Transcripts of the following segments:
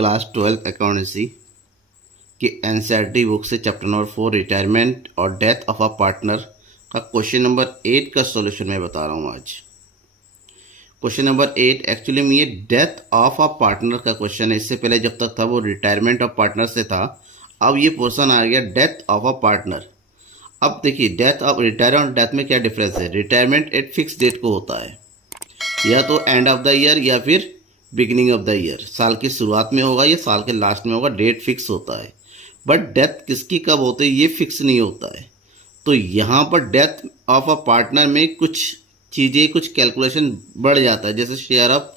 Class 12 accountancy के NCERT book से chapter number 4 retirement और डेथ ऑफ अ पार्टनर का क्वेश्चन नंबर 8 का सॉल्यूशन मैं बता रहा हूँ आज। क्वेश्चन नंबर 8 एक्चुअली में ये डेथ ऑफ अ पार्टनर का क्वेश्चन है। इससे पहले जब तक था वो रिटायरमेंट ऑफ पार्टनर से था, अब ये पोर्शन आ गया डेथ ऑफ अ पार्टनर। अब देखिए डेथ ऑफ रिटायरमेंट और डेथ में क्या डिफरेंस है। रिटायरमेंट एक फिक्स डेट को होता है, या तो एंड ऑफ द ईयर या फिर बिगिनिंग ऑफ द ईयर, साल की शुरुआत में होगा या साल के लास्ट में होगा, डेट फिक्स होता है। बट डेथ किसकी कब होती है ये फिक्स नहीं होता है। तो यहाँ पर डेथ ऑफ अ पार्टनर में कुछ चीज़ें, कुछ कैलकुलेशन बढ़ जाता है। जैसे शेयर ऑफ,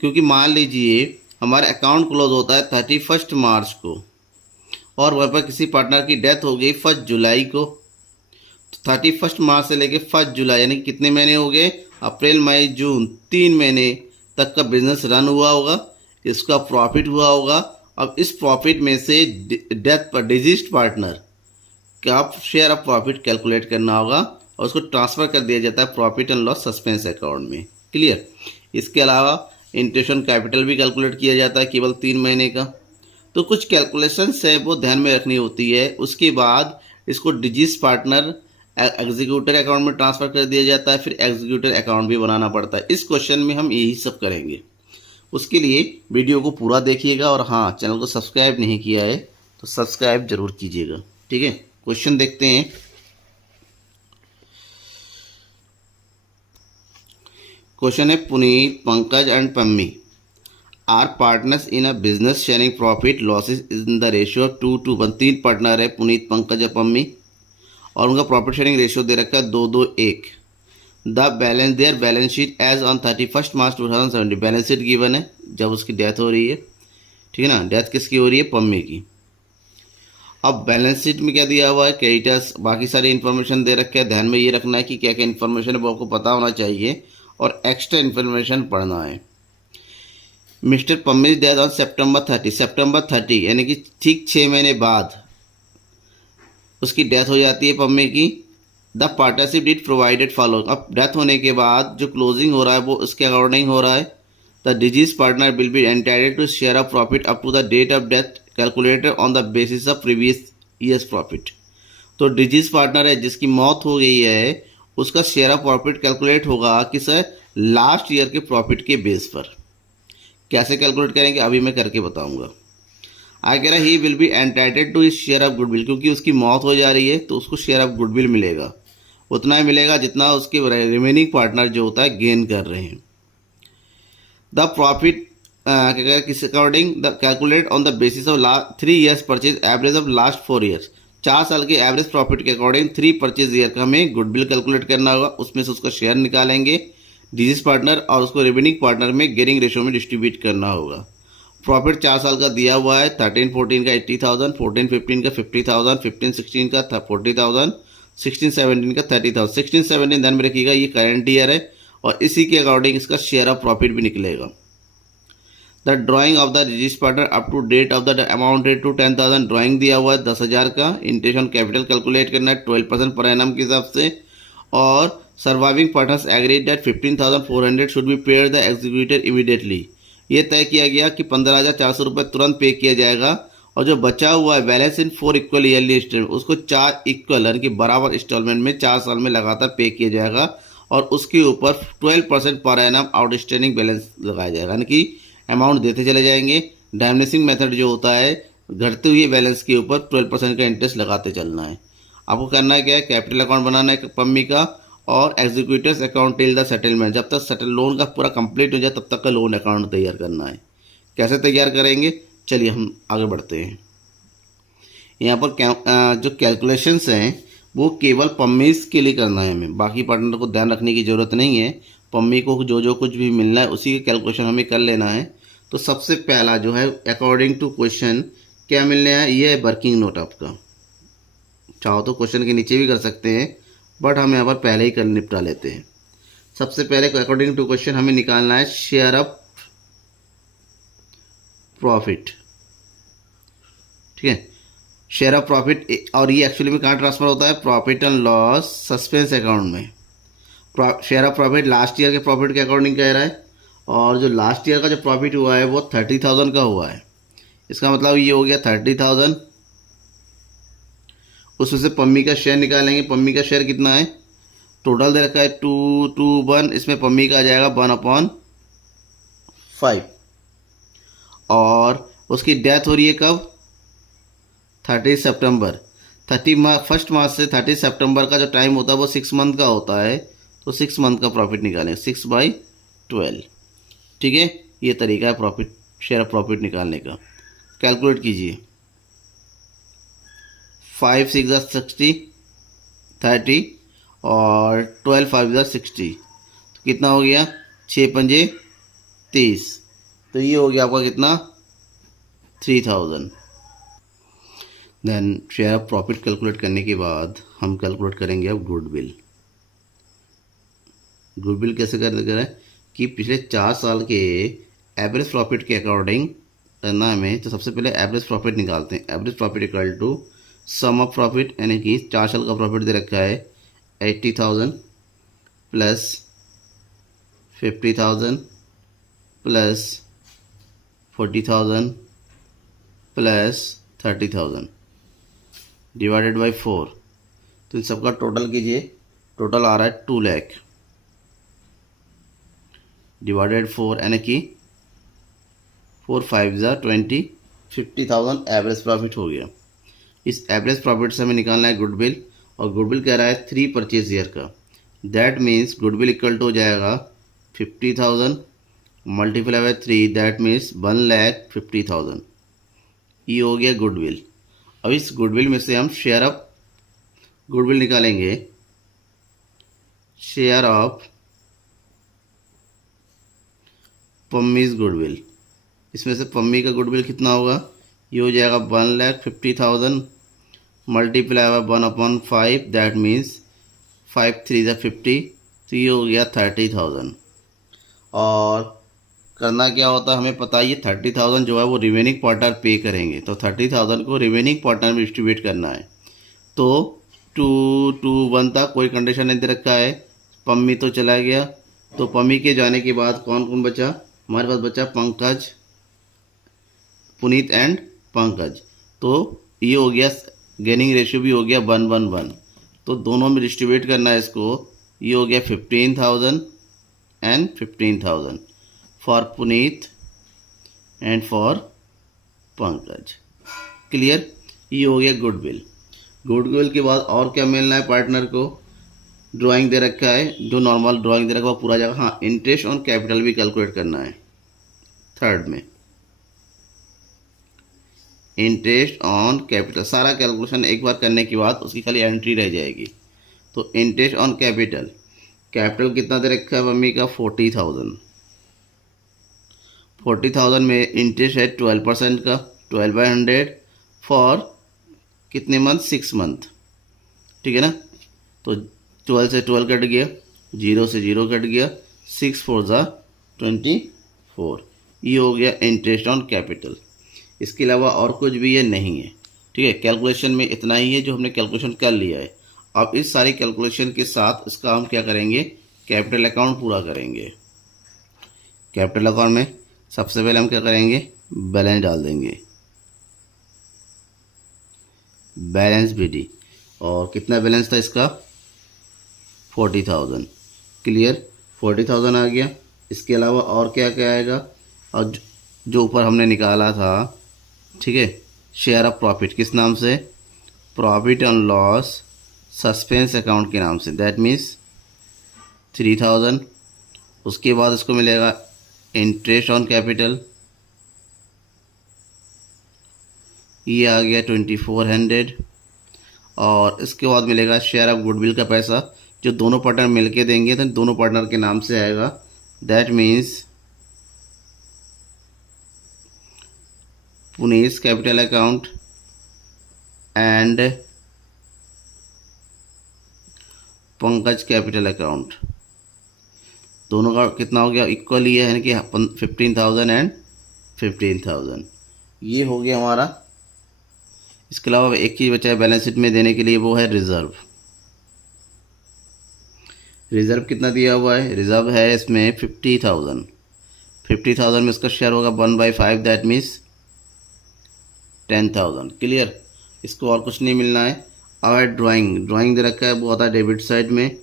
क्योंकि मान लीजिए हमारा अकाउंट क्लोज होता है 31 मार्च को और वहाँ पर किसी पार्टनर की डेथ हो गई 1 जुलाई को, तो 31 मार्च से लेके 1 जुलाई यानी कितने महीने हो गए, अप्रैल मई जून, 3 महीने तक का बिजनेस रन हुआ होगा, इसका प्रॉफिट हुआ होगा। अब इस प्रॉफिट में से डेथ पर डिजीज्ड पार्टनर का शेयर ऑफ प्रॉफिट कैलकुलेट करना होगा और उसको ट्रांसफ़र कर दिया जाता है profit and loss suspense account में। क्लियर। इसके अलावा इंटरेस्ट कैपिटल भी कैलकुलेट किया जाता है केवल 3 महीने का। तो कुछ कैलकुलेशंस है वो ध्यान में रखनी होती है। उसके बाद इसको डिजीज पार्टनर एग्जीक्यूटर अकाउंट में ट्रांसफ़र कर दिया जाता है, फिर एग्जीक्यूटर अकाउंट भी बनाना पड़ता है। इस क्वेश्चन में हम यही सब करेंगे। उसके लिए वीडियो को पूरा देखिएगा और हाँ, चैनल को सब्सक्राइब नहीं किया है तो सब्सक्राइब जरूर कीजिएगा। ठीक है, क्वेश्चन देखते हैं। क्वेश्चन है, Puneet, Pankaj and Pammi are partners in a business sharing profit losses in the ratio of 2:1। 3 partner है, पुनीत, पंकज और पम्मी, और उनका प्रॉफिट शेयरिंग रेशियो दे रखा है 2:1। The balance their balance sheet as on 31 March 2070। Balance sheet given है जब उसकी डेथ हो रही है। ठीक है ना, डेथ किसकी हो रही है, पम्मी की। अब बैलेंस शीट में क्या दिया हुआ है, क्रेडिटर्स, बाकी सारी इन्फॉर्मेशन दे रखे है। ध्यान में ये रखना है कि क्या क्या इन्फॉर्मेशन है वो आपको पता होना चाहिए और एक्स्ट्रा इन्फॉर्मेशन पढ़ना है। मिस्टर पम्मी डेथ ऑन सितंबर 30 यानी कि ठीक 6 महीने बाद उसकी डेथ हो जाती है पम्मी की। The partnership did provided follow. अब डेथ होने के बाद जो क्लोजिंग हो रहा है वो उसके अकॉर्डिंग हो रहा है। The deceased partner will be entitled to share of profit up to the date of death calculated on the basis of previous years profit. तो डिजीज पार्टनर है जिसकी मौत हो गई है, उसका शेयर ऑफ प्रॉफिट कैलकुलेट होगा किस लास्ट ईयर के प्रॉफिट के बेस पर। कैसे कैलकुलेट करेंगे अभी मैं करके बताऊंगा। आगे कह रहा है he will be entitled to his share of goodwill, क्योंकि उसकी मौत हो जा रही है तो उसको शेयर ऑफ गुडविल मिलेगा, उतना ही मिलेगा जितना उसके रिमेनिंग पार्टनर जो होता है गेन कर रहे हैं। द प्रॉफिट किस according the calculate on the basis of 3 years purchase average of last 4 years. 4 साल के एवरेज प्रॉफिट के अकॉर्डिंग 3 परचेज ईयर का हमें गुडविल कैलकुलेट करना होगा। उसमें से उसका शेयर निकालेंगे डिजीज पार्टनर और उसको रिमेनिंग पार्टनर में गेयरिंग रेशो में डिस्ट्रीब्यूट करना होगा। प्रॉफिट 4 साल का दिया हुआ है, 13-14 का 80,000, 14-15 का 50,000, 15-16 का 40,000, 16-17 का 30,000। 16-17 ध्यान में रखिएगा ये करंट ईयर है और इसी के अकॉर्डिंग इसका शेयर ऑफ प्रॉफिट भी निकलेगा। The drawing of the registered partner up to date of the amount rate to 10,000। Drawing दिया हुआ है 10,000 का। इंटरेस्ट ऑन कैपिटल कैलकुलेट करना है 12% पर एनम के हिसाब से। और surviving partners agreed that 15,400 should be paid the executor immediately. ये तय किया गया कि 15,400 रुपये तुरंत पे किया जाएगा और जो बचा हुआ है balance in 4 equal yearly instalment, उसको 4 इक्वल यानी कि बराबर इंस्टॉलमेंट में 4 साल में लगातार पे किया जाएगा और उसके ऊपर 12% पर एनम आउटस्टैंडिंग बैलेंस लगाया जाएगा, यानी कि अमाउंट देते चले जाएंगे। डायमिनिशिंग मेथड जो होता है, घटते हुए बैलेंस के ऊपर 12% का इंटरेस्ट लगाते चलना है। आपको करना है क्या है, कैपिटल अकाउंट बनाना है पम्मी का और executors account till the settlement, जब तक सेटल लोन का पूरा कंप्लीट हो जाए तब तक का लोन अकाउंट तैयार करना है। कैसे तैयार करेंगे, चलिए हम आगे बढ़ते हैं। यहाँ पर जो कैलकुलेशंस हैं वो केवल पम्मीज के लिए करना है हमें, बाकी पार्टनर को ध्यान रखने की ज़रूरत नहीं है। पम्मी को जो कुछ भी मिलना है उसी के कैलकुलेशन हमें कर लेना है। तो सबसे पहला जो है अकॉर्डिंग टू क्वेश्चन क्या मिलने है, ये है वर्किंग नोट आपका। चाहो तो क्वेश्चन के नीचे भी कर सकते हैं बट हम यहाँ पर पहले ही कर निपटा लेते हैं। सबसे पहले अकॉर्डिंग टू क्वेश्चन हमें निकालना है शेयर ऑफ प्रॉफिट। ठीक है, शेयर ऑफ प्रॉफिट, और ये एक्चुअली में कहाँ ट्रांसफर होता है, profit and loss suspense account में। Share of profit last year के प्रॉफिट के अकॉर्डिंग कह रहा है और जो लास्ट ईयर का जो प्रॉफिट हुआ है वो 30,000 का हुआ है। इसका मतलब ये हो गया 30,000। उसमें से पम्मी का शेयर निकालेंगे। पम्मी का शेयर कितना है, टोटल दे रखा है 221, इसमें पम्मी का आ जाएगा 1/5। और उसकी डेथ हो रही है कब, 30 सितंबर। 1 मार्च से 30 सितंबर का जो टाइम होता है वो 6 मंथ का होता है, तो 6 मंथ का प्रॉफिट निकालें 6/12। ठीक है, ये तरीका है प्रॉफिट, शेयर ऑफ प्रॉफिट निकालने का। कैलकुलेट कीजिए, 5 6 60, 30 और 12 5 60, तो कितना हो गया, 6 पंजे 30। तो ये हो गया आपका कितना, 3000। Then share of profit calculate करने के बाद हम कैलकुलेट करेंगे अब गुडविल। गुडविल कैसे करें कि पिछले 4 साल के एवरेज प्रॉफिट के अकॉर्डिंग करना हमें। तो सबसे पहले एवरेज प्रॉफिट निकालते हैं। Average profit equal to sum of profit, यानी कि 4 साल का प्रॉफिट दे रखा है 80,000 plus 50,000 plus 40,000 plus 30,000 divided by 4। तो इन सबका टोटल कीजिए, टोटल आ रहा है 2 लाख डिवाइडेड 4, यानी कि 4 5 20, 50,000 एवरेज प्रॉफिट हो गया। इस एवरेज प्रॉफिट से हमें निकालना है गुडविल, और गुडविल कह रहा है 3 परचेज ईयर का। That means goodwill equal to हो जाएगा 50,000 मल्टीप्लाई बाय 3, दैट मीन्स 1,50,000। ये हो गया गुडविल। अब इस गुडविल में से हम शेयर ऑफ गुडविल निकालेंगे। शेयर ऑफ पम्मीज गुडविल, इसमें से पम्मी का गुडविल कितना होगा, ये हो जाएगा 1,50,000 मल्टीप्लाई बाय 1/5, दैट मीन्स 5 3 50, तो ये हो गया 30,000। और करना क्या होता है हमें पता है, ये 30,000 जो है वो रिमेनिंग पार्टनर पे करेंगे, तो 30,000 को रिमेनिंग पार्टनर में डिस्ट्रीब्यूट करना है। तो 2 था, कोई कंडीशन नहीं दे रखा है, पम्मी तो चला गया। तो पम्मी के जाने के बाद कौन कौन बचा, हमारे पास बचा पंकज, पुनीत एंड पंकज। तो ये हो गया, गेनिंग रेशियो भी हो गया 1:1। तो दोनों में डिस्ट्रीब्यूट करना है इसको। ये हो गया 15,000 and 15,000 for Puneet and for Pankaj. Clear, ये हो गया गुडविल। गुडविल के बाद और क्या मिलना है पार्टनर को, ड्राइंग दे रखा है, जो नॉर्मल ड्राइंग दे रखा है वो पूरा जाएगा। हाँ, इंटरेस्ट ऑन कैपिटल भी कैलकुलेट करना है। थर्ड में इंटरेस्ट ऑन कैपिटल, सारा कैलकुलेशन एक बार करने के बाद उसकी खाली एंट्री रह जाएगी। तो इंटरेस्ट ऑन कैपिटल, कैपिटल कितना दे रखा है मम्मी का, 40,000। 40,000 में इंटरेस्ट है 12% का, 12/100 फॉर कितने मंथ, 6 मंथ। ठीक है ना, तो 12 से 12 कट गया, 0 से 0 कट गया, 6 4 24। ये हो गया इंटरेस्ट ऑन कैपिटल। इसके अलावा और कुछ भी ये नहीं है। ठीक है, कैलकुलेशन में इतना ही है जो हमने कैलकुलेशन कर लिया है। अब इस सारी कैलकुलेशन के साथ इसका हम क्या करेंगे, कैपिटल अकाउंट पूरा करेंगे। कैपिटल अकाउंट में सबसे पहले हम क्या करेंगे, बैलेंस डाल देंगे, बैलेंस बीडी। और कितना बैलेंस था इसका, 40,000। क्लियर, 40,000 आ गया। इसके अलावा और क्या क्या आएगा, और जो ऊपर हमने निकाला था, ठीक है, शेयर ऑफ प्रॉफिट किस नाम से, profit and loss suspense account के नाम से, दैट मीन्स 3,000। उसके बाद इसको मिलेगा इंटरेस्ट ऑन कैपिटल, ये आ गया 2,400। और इसके बाद मिलेगा शेयर ऑफ गुडविल का पैसा, जो दोनों पार्टनर मिलके देंगे तो दोनों पार्टनर के नाम से आएगा, दैट मीन्स पुनीस capital account and Pankaj capital account. दोनों का कितना हो गया, इक्वल ही है, यानी कि 15,000 एंड 15,000। ये हो गया हमारा। इसके अलावा एक चीज़ बचा है बैलेंस शीट में देने के लिए, वो है रिजर्व। रिजर्व कितना दिया हुआ है, रिजर्व है इसमें 50,000। 50,000 में इसका शेयर होगा 1/5, दैट मीन्स 10,000। क्लियर, इसको और कुछ नहीं मिलना है। अब ड्राइंग दे रखा है, वो आता है डेबिट साइड में।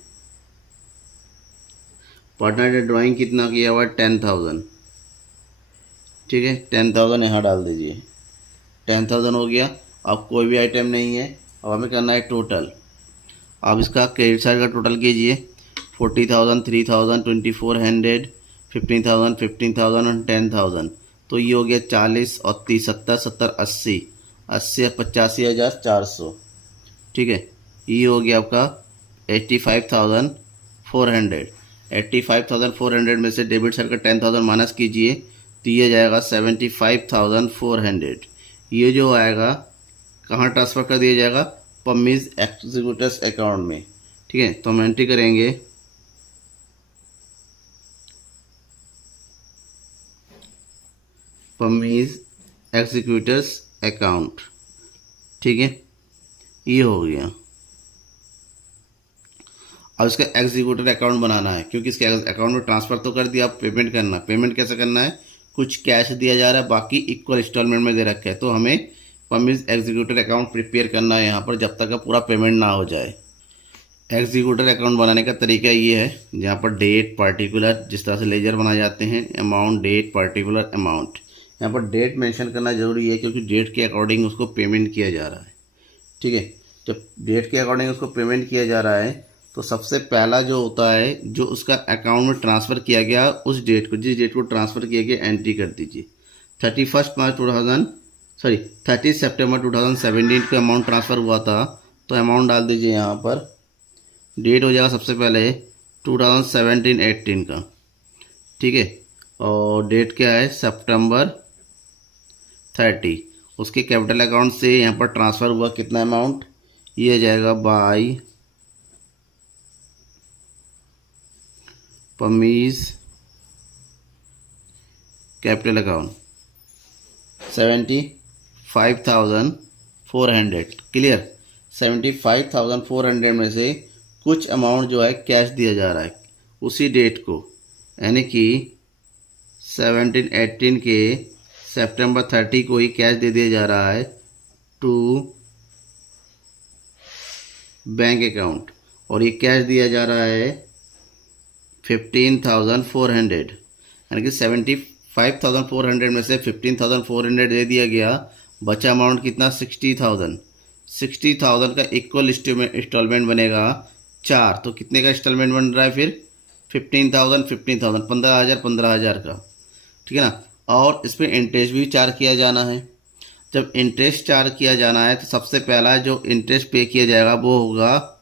पार्टनर ने ड्राइंग कितना किया हुआ है 10,000, ठीक है 10,000 यहाँ डाल दीजिए। 10,000 हो गया। अब कोई भी आइटम नहीं है, अब हमें करना है टोटल। आप इसका क्रेडिट साइड का टोटल कीजिए। 40,000, 3,000, 2,400, 15,000, 15,000 और 10,000। तो ये हो गया 40 और 30, 70, 70, 80, 80 85,400, ठीक है। ये हो गया आपका 85,400। 85,400 में से डेबिट साइड का 10,000 माइनस कीजिए तो ये जाएगा 75,400। ये जो आएगा कहाँ ट्रांसफ़र कर दिया जाएगा? पम्मीज एग्जीक्यूटर्स अकाउंट में, ठीक है। तो हम एंट्री करेंगे पम्मीज एग्जीक्यूटर्स अकाउंट, ठीक है। ये हो गया। अब इसका एग्जीक्यूटर अकाउंट बनाना है, क्योंकि इसके अकाउंट में ट्रांसफ़र तो कर दिया, अब पेमेंट करना। पेमेंट कैसे करना है? कुछ कैश दिया जा रहा है, बाकी इक्वल इंस्टॉलमेंट में दे रखा है। तो हमें पम्मीज एग्जीक्यूटर अकाउंट प्रिपेयर करना है यहाँ पर, जब तक का पूरा पेमेंट ना हो जाए। एग्जीक्यूटर अकाउंट बनाने का तरीका ये है, जहाँ पर डेट पार्टिकुलर, जिस तरह से लेजर बनाए जाते हैं, अमाउंट, डेट, पार्टिकुलर, अमाउंट। यहाँ पर डेट मेंशन करना जरूरी है, क्योंकि डेट के अकॉर्डिंग उसको पेमेंट किया जा रहा है, ठीक है। जब डेट के अकॉर्डिंग उसको पेमेंट किया जा रहा है तो सबसे पहला जो होता है, जो उसका अकाउंट में ट्रांसफ़र किया गया उस डेट को, जिस डेट को ट्रांसफ़र किया गया एंट्री कर दीजिए। 30 सितंबर 2017 को अमाउंट ट्रांसफ़र हुआ था, तो अमाउंट डाल दीजिए यहाँ पर। डेट हो जाएगा सबसे पहले 2017-18 का, ठीक है। और डेट क्या है? सितंबर 30। उसके कैपिटल अकाउंट से यहाँ पर ट्रांसफ़र हुआ कितना अमाउंट? ये जाएगा बाय पम्मीज कैपिटल अकाउंट 75,400। क्लियर, 75,400 में से कुछ अमाउंट जो है कैश दिया जा रहा है उसी डेट को, यानी कि 17-18 के सितंबर 30 को ही कैश दे दिया जा रहा है टू बैंक अकाउंट। और ये कैश दिया जा रहा है 15,400, यानी कि 75,400 में से 15,400 दे दिया गया। बचा अमाउंट कितना? 60,000। 60,000 का इक्वल इंस्टॉलमेंट बनेगा 4। तो कितने का इंस्टॉलमेंट बन रहा है फिर? 15,000, 15,000, 15,000, 15,000 का, ठीक है ना। और इस पर इंटरेस्ट भी चार्ज किया जाना है। जब इंटरेस्ट चार्ज किया जाना है तो सबसे पहला जो इंटरेस्ट पे किया जाएगा वो होगा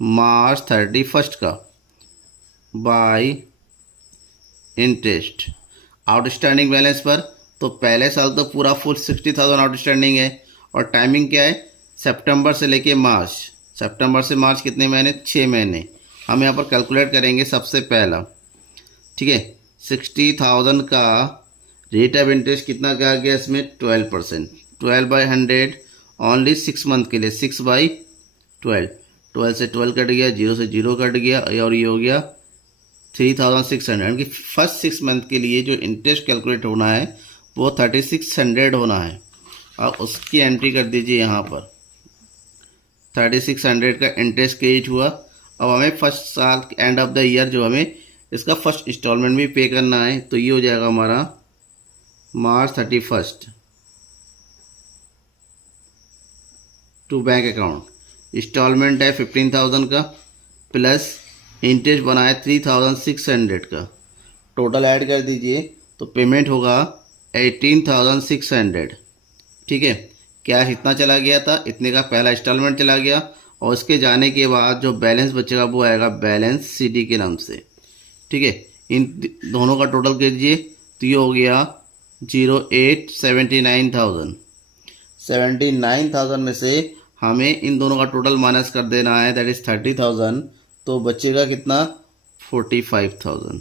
मार्च 31 का बाय इंटरेस्ट आउटस्टैंडिंग बैलेंस पर। तो पहले साल तो पूरा फुल 60,000 आउटस्टैंडिंग है, और टाइमिंग क्या है? सितंबर से लेके मार्च। सितंबर से मार्च कितने महीने? 6 महीने। हम यहाँ पर कैलकुलेट करेंगे सबसे पहला, ठीक है। 60,000 का रेट ऑफ इंटरेस्ट कितना क्या गया इसमें? 12%। 12/100 ओनली 6 मंथ के लिए, 6/12। 12 से 12 कट गया, 0 से 0 कट गया, और ये हो गया 3,600। यानी कि फर्स्ट 6 मंथ के लिए जो इंटरेस्ट कैलकुलेट होना है वो 3,600 होना है। अब उसकी एंट्री कर दीजिए यहाँ पर। 3,600 का इंटरेस्ट क्रेडिट हुआ। अब हमें फर्स्ट साल एंड ऑफ द ईयर जो हमें इसका फर्स्ट इंस्टॉलमेंट भी पे करना है, तो ये हो जाएगा हमारा मार्च 31 टू बैंक अकाउंट। इंस्टॉलमेंट है 15,000 का, प्लस इंटरेस्ट बना है 3,600 का। टोटल ऐड कर दीजिए तो पेमेंट होगा 18,600, ठीक है। कैश इतना चला गया था, इतने का पहला इंस्टॉलमेंट चला गया, और इसके जाने के बाद जो बैलेंस बचेगा वो आएगा बैलेंस सीडी के नाम से, ठीक है। इन दोनों का टोटल कीजिए तो ये हो गया 08,79,000। 79,000 में से हमें इन दोनों का टोटल माइनस कर देना है, दैट इज 30,000। तो बचेगा कितना? 45,000।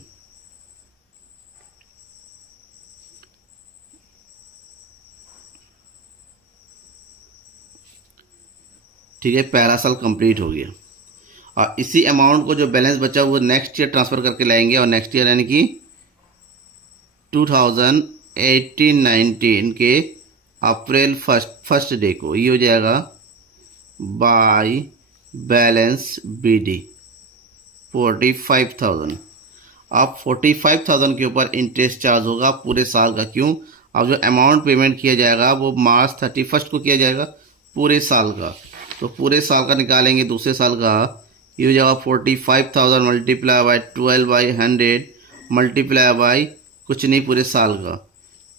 ठीक है, पहला साल कंप्लीट हो गया। और इसी अमाउंट को जो बैलेंस बचा वो नेक्स्ट ईयर ट्रांसफ़र करके लाएंगे, और नेक्स्ट ईयर यानी कि 2018-19 के अप्रैल फर्स्ट डे को, ये हो जाएगा बाय बैलेंस BD 45,000। अब 45,000 के ऊपर इंटरेस्ट चार्ज होगा पूरे साल का। क्यों? अब जो अमाउंट पेमेंट किया जाएगा वो मार्च 31 को किया जाएगा पूरे साल का। तो पूरे साल का निकालेंगे दूसरे साल का, ये हो जाएगा 45,000 मल्टीप्लाई बाय 12/100 मल्टीप्लाई बाय कुछ नहीं पूरे साल का।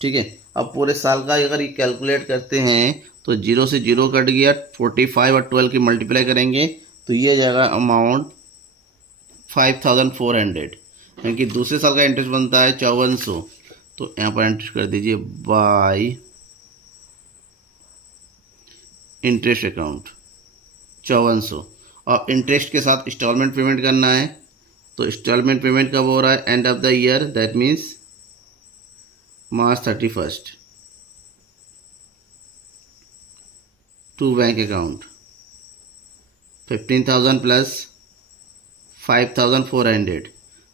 ठीक है, अब पूरे साल का अगर ये कैलकुलेट करते हैं तो 0 से 0 कट गया, 45 और 12 की मल्टीप्लाई करेंगे तो ये जाएगा अमाउंट 5,400, क्योंकि दूसरे साल का इंटरेस्ट बनता है 5400। तो यहाँ पर एंटर कर दीजिए बाय इंटरेस्ट अकाउंट 5400। और इंटरेस्ट के साथ इंस्टॉलमेंट पेमेंट करना है, तो इंस्टॉलमेंट पेमेंट कब हो रहा है? End of the year, that means March 31 to bank account 15,000 plus 5,400।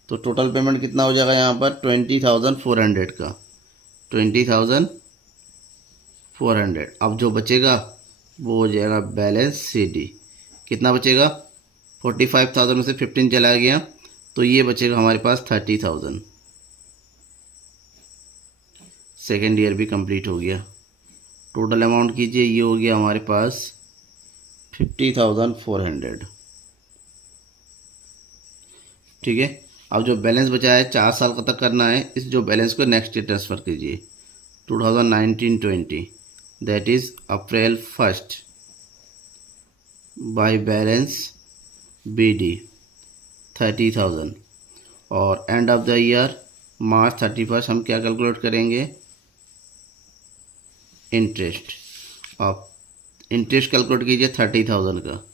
तो टोटल पेमेंट कितना हो जाएगा यहाँ पर? 20,400 का, 20,400। अब जो बचेगा वो हो जाएगा बैलेंस CD। कितना बचेगा? 45,000 में से 15 चला गया तो ये बचेगा हमारे पास 30,000। सेकेंड ईयर भी कंप्लीट हो गया। टोटल अमाउंट कीजिए, ये हो गया हमारे पास 50,400। ठीक है, अब जो बैलेंस बचा है 4 साल का तक करना है, इस जो बैलेंस को नेक्स्ट ईयर ट्रांसफ़र कीजिए 2019-20, that is April 1 by balance BD 30,000। और and of the year March 31 हम क्या कैलकुलेट करेंगे? इंटरेस्ट। अब इंटरेस्ट कैलकुलेट कीजिए 30,000 का,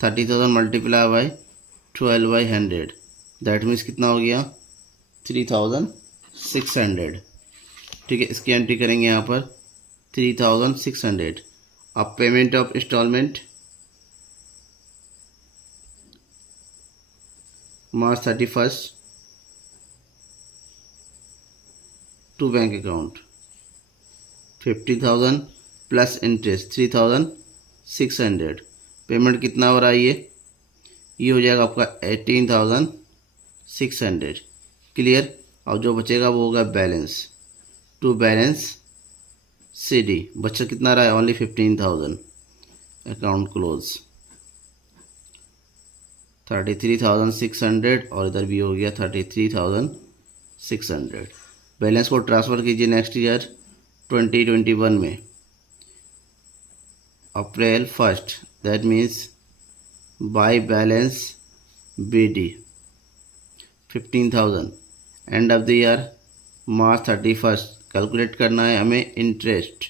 30,000 मल्टीप्लाई बाय 12/100, दैट मीन्स कितना हो गया? 3,600। ठीक है, इसकी एंट्री करेंगे यहाँ पर 3,600। अब payment of instalment March 31 to bank account 50,000 plus interest 3,600। Payment कितना हो रहा है? ये हो जाएगा आपका 18,600। क्लियर। अब जो बचेगा वो होगा बैलेंस टू बैलेंस CD। बच्चा कितना रहा है? ओनली 15,000। अकाउंट क्लोज 33,600 और इधर भी हो गया 33,600। बैलेंस को ट्रांसफ़र कीजिए नेक्स्ट ईयर 2021 में, अप्रैल 1, that means by balance BD 15,000। And of the year March 31 calculate करना है हमें इंटरेस्ट।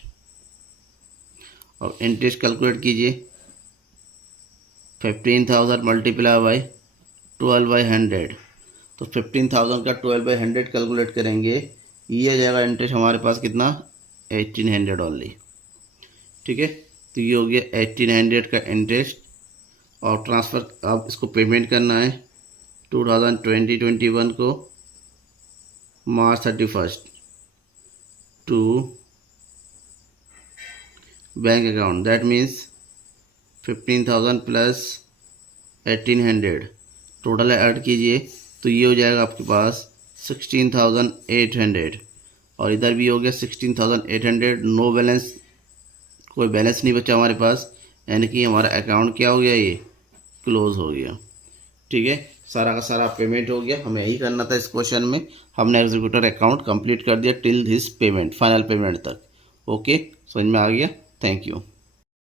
और इंटरेस्ट कैलकुलेट कीजिए 15,000 मल्टीप्लाई बाय 12/100। तो 15,000 का 12/100 कैलकुलेट करेंगे, ये जाएगा इंटरेस्ट हमारे पास कितना? 1,800 ओनली। ठीक है, तो ये हो गया 1,800 का इंटरेस्ट। और ट्रांसफ़र अब इसको पेमेंट करना है 2020-21 को March 31 to bank account, that means 15,000 plus 1,800 total add कीजिए तो ये हो जाएगा आपके पास 16,800। और इधर भी हो गया 16,800। नो बैलेंस, कोई बैलेंस नहीं बचा हमारे पास, यानी कि हमारा अकाउंट क्या हो गया? ये क्लोज हो गया। ठीक है, सारा का सारा पेमेंट हो गया। हमें यही करना था इस क्वेश्चन में। हमने एग्जीक्यूटर अकाउंट कंप्लीट कर दिया till this payment, final payment तक। ओके, समझ में आ गया? Thank you.